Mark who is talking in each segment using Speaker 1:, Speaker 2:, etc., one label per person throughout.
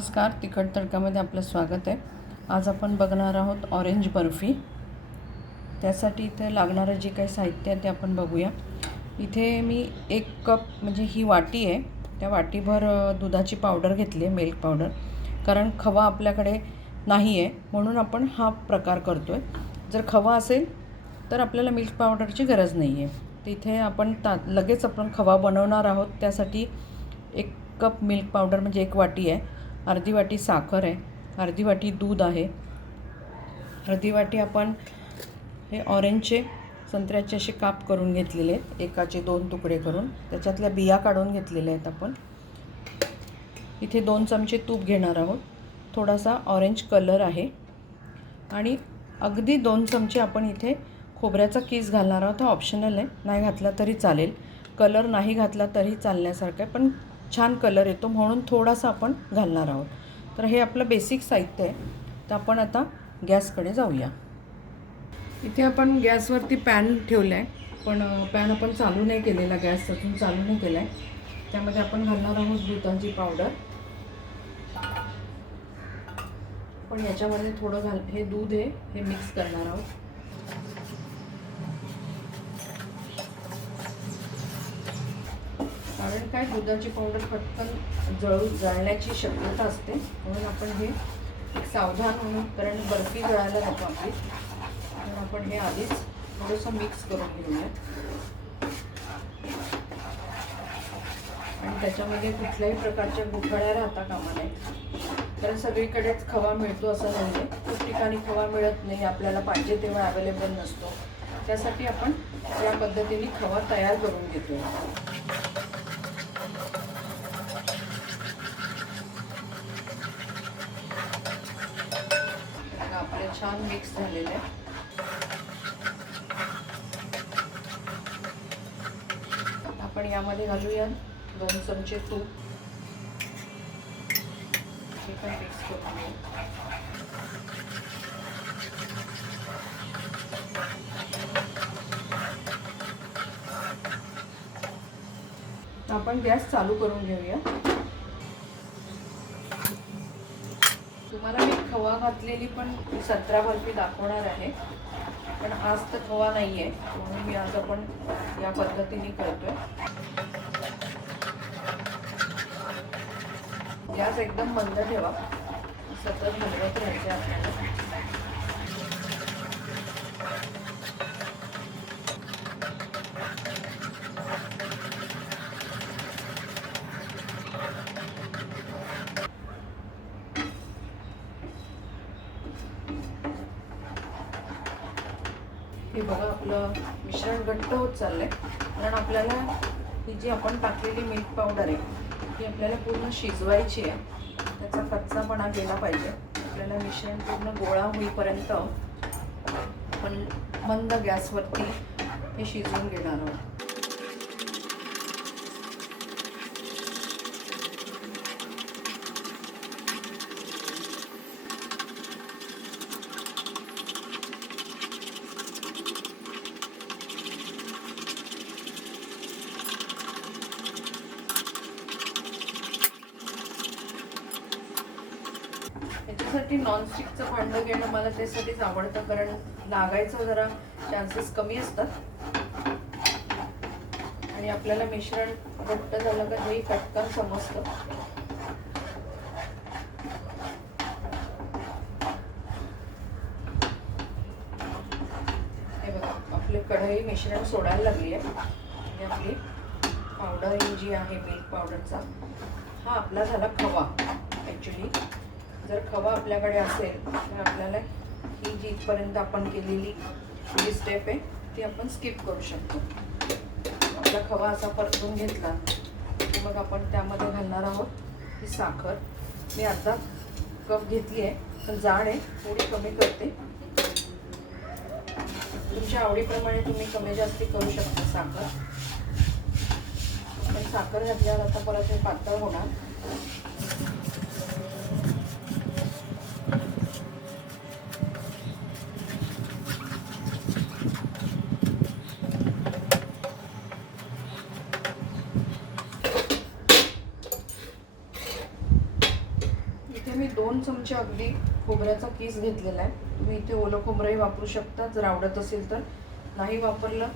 Speaker 1: नमस्कार तिखट तडकामध्ये आपलं स्वागत आहे. आज आपण बघणार आहोत ऑरेंज बर्फी. त्यासाठी इथे लागणारं जे काही साहित्य आहे ते आपण बघूया. इथे मी एक कप म्हणजे ही वाटी आहे. त्या वाटीभर दुधाची पावडर घेतली आहे मिल्क पावडर. कारण खवा आपल्याकडे नाही आहे म्हणून आपण हा प्रकार करतो आहे जर खवा असेल तर आपल्याला मिल्क पावडरची गरज नाही आहे. तिथे आपण ता लगेच आपण खवा बनवणार आहोत. त्यासाठी एक कप मिल्क पावडर म्हणजे एक वाटी आहे. अर्धी वाटी साखर आहे. अर्धी वाटी दूध आहे. अर्धी वाटी आपण हे ऑरेंजचे संत्र्याचे असे काप करून घेतलेले आहेत. एकाचे दोन तुकडे करून. त्याच्यातल्या बिया काढून घेतलेल्या आहेत आपण. इथे दोन चमचे तूप घेणार आहोत. थोडासा ऑरेंज कलर आहे. आणि अगदी दोन चमचे आपण इथे खोबऱ्याचा किस घालणार आहोत. हा ऑप्शनल आहे. नाही घातला तरी चालेल. कलर नाही घातला तरी चालण्यासारखं आहे. पण छान कलर येतो म्हणून थोडासा आपण घालणार आहोत. तर हे आपलं बेसिक साहित्य आहे. तर आपण आता गॅसकडे जाऊया. इथे आपण गॅसवरती पॅन ठेवलं आहे पण पॅन आपण चालू नाही केलेला गॅस अजून चालू नाही केला आहे त्यामध्ये आपण घालणार आहोत दुधाची पावडर. पण याच्यामध्ये थोडं घाल हे दूध आहे हे मिक्स करणार आहोत. कारण काय दुधाची पावडर पटकन जळू जळण्याची शक्यता असते. म्हणून आपण हे एक सावधान म्हणून कारण बर्फी जळायला नको आपली म्हणून आपण हे आधीच थोडंसं मिक्स करून घेऊयात. आणि त्याच्यामध्ये कुठल्याही प्रकारच्या गुठळ्या राहता कामा नये. कारण सगळीकडेच खवा मिळतो असं नाही आहे खूप ठिकाणी खवा मिळत नाही आपल्याला पाहिजे तेव्हा अवेलेबल नसतो. त्यासाठी आपण या पद्धतीने खवा तयार करून घेतो बघा, आपले छान मिक्स झालेले आहे. आपण यामध्ये घालूया दोन चमचे तूप. हे पण मिक्स करून आपण गॅस चालू करून घेऊया. तुम्हाला मी खवा घातलेली पण सतरा बर्फी दाखवणार आहे. पण आज तर खवा नाही आहे म्हणून मी आज आपण या पद्धतीने करतोय. गॅस एकदम बंद ठेवा. सतत हलवत राहायचे आपल्याला. हे बघा आपलं मिश्रण घट्ट होत चाललं आहे कारण आपल्याला ही जी आपण टाकलेली मिल्क पावडर आहे ती आपल्याला पूर्ण शिजवायची आहे. त्याचा कच्चापणा गेला पाहिजे. आपल्याला मिश्रण पूर्ण गोळा होईपर्यंत आपण मंद गॅसवरती हे शिजवून घेणार आहोत. त्याच्यासाठी नॉनस्टिकचं भांडं घेणं मला त्यासाठीच आवडतं कारण लागायचं जरा चान्सेस कमी असतात. आणि आपल्याला मिश्रण घट्ट झालं का हे पटकन समजतं. हे बघा आपली कढई मिश्रण सोडायला लागली आहे. आणि आपली पावडर जी आहे मिल्क पावडरचा हा आपला झाला खवा ॲक्च्युली जर खवा आपल्याकडे असेल तर आपल्याला ही जी इथपर्यंत आपण केलेली जी स्टेप आहे ती आपण स्किप करू शकतो. आपला खवा असा परतून घेतला की मग आपण त्यामध्ये घालणार आहोत ही साखर. मी आता कप घेतली आहे पण जाड आहे थोडी कमी करते. तुमच्या आवडीप्रमाणे तुम्ही कमी जास्ती करू शकता साखर. पण साखर घातल्यावर आता परत हे पातळ होणार दोन चमचे अगदी खोबऱ्याचा किस घेतलेला आहे. तुम्ही इथे ओलं खोबरंही वापरू शकता. जर आवडत असेल तर. नाही वापरलं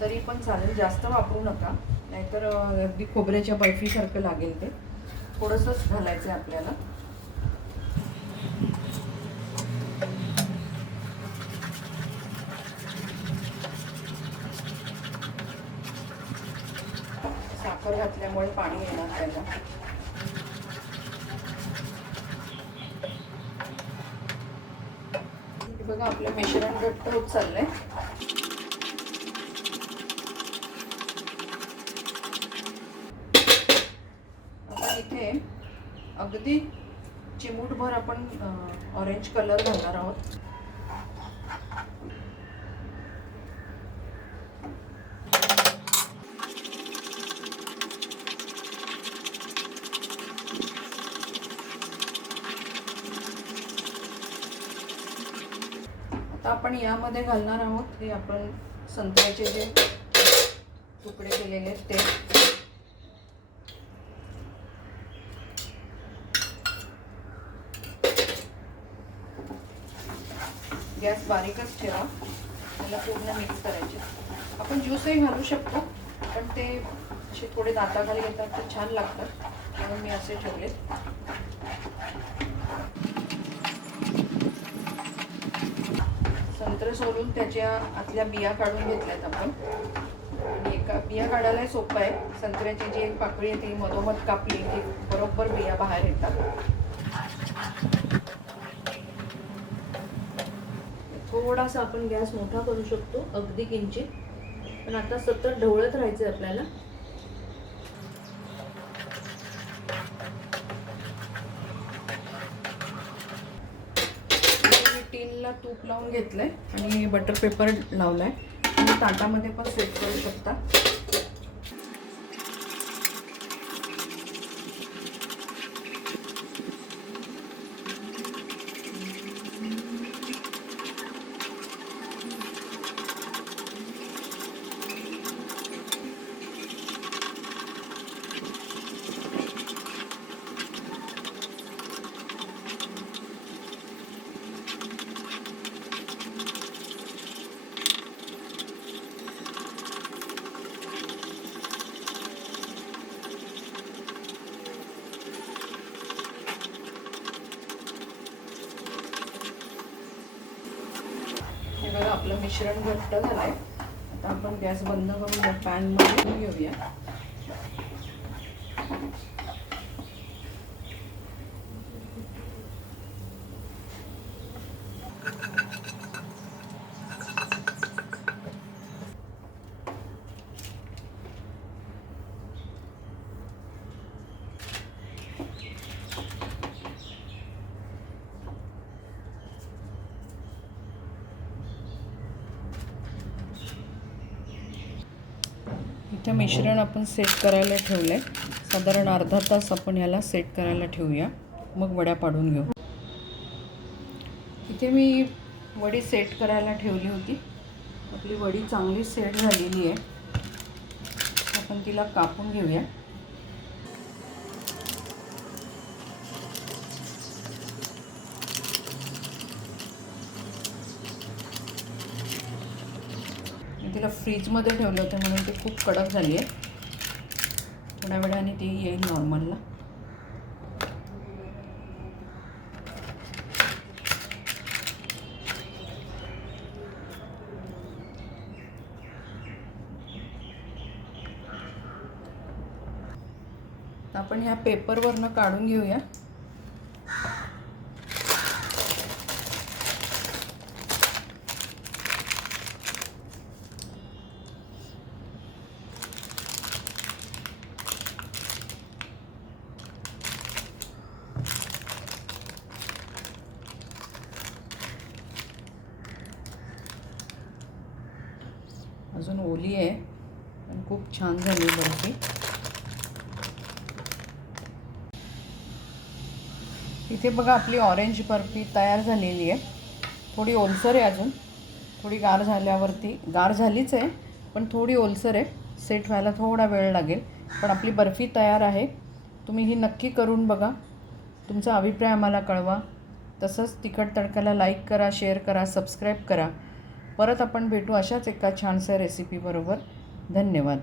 Speaker 1: तरी पण चालेल. जास्त वापरू नका. नाहीतर अगदी खोबऱ्याच्या बर्फीसारखं लागेल ते. थोडंसंच घालायचं आहे आपल्याला. साखर घातल्यामुळे पाणी येणार त्याला हे बघा आपलं मिश्रण घट्ट होत चाललंय. आता इथे अगदी चिमूटभर आपण ऑरेंज कलर घालणार आहोत. आता आपण यामध्ये घालणार आहोत हे आपण संत्र्याचे जे तुकडे केलेले आहेत ते. गॅस बारीकच ठेवा. त्याला पूर्ण मिक्स करायचे. आपण ज्यूसही घालू शकतो पण ते असे थोडे दाताखाली येतात ते छान लागतात. म्हणून मी असे ठेवले संत्र सोलून त्याच्या आतल्या बिया काढून घेतल्यात आपण. आणि एका बिया काढायला सोपं आहे. संत्र्याची जी एक पाकळी आहे ती मधोमध कापली की बरोबर बिया बाहेर येतात. थोडासा आपण गॅस मोठा करू शकतो अगदी किंचित. पण आता सतत ढवळत राहायचं आपल्याला. मी तूप लावून घेतलं आहे आणि बटर पेपर लावलाय. तुम्ही ताटामध्ये पण सेट करू शकता हे बघा आपलं मिश्रण घट्ट झालंय. आता आपण गॅस बंद करून पॅनमध्ये घेऊया. इथे मिश्रण आपण सेट करायला ठेवलं आहे साधारण अर्धा तास आपण याला सेट करायला ठेवूया. मग वड्या पाडून घेऊ. इथे मी वडी सेट करायला ठेवली होती. आपली वडी चांगली सेट झालेली आहे. आपण तिला कापून घेऊया. तिला फ्रीजमध्ये ठेवलं होतं म्हणून ते खूप कडक झाली आहे. थोड्या वेळाने ती येईल नॉर्मलला. आपण ह्या पेपरवरनं काढून घेऊया. अजून ओली आहे पण खूप छान झाली बर्फी. इथे बघा आपली ऑरेंज बर्फी तयार झालेली आहे. थोडी ओलसर आहे अजून. थोडी गार झाल्यावरती गार झालीच आहे पण थोडी ओलसर आहे. सेट व्हायला थोडा वेळ लागेल. पण आपली बर्फी तयार आहे. तुम्ही ही नक्की करून बघा. तुमचा अभिप्राय आम्हाला कळवा. तसंच तिखट तडकाला लाईक करा शेअर करा सबस्क्राईब करा. परत आपण भेटू अशाच एका छानशा रेसिपीबरोबर धन्यवाद.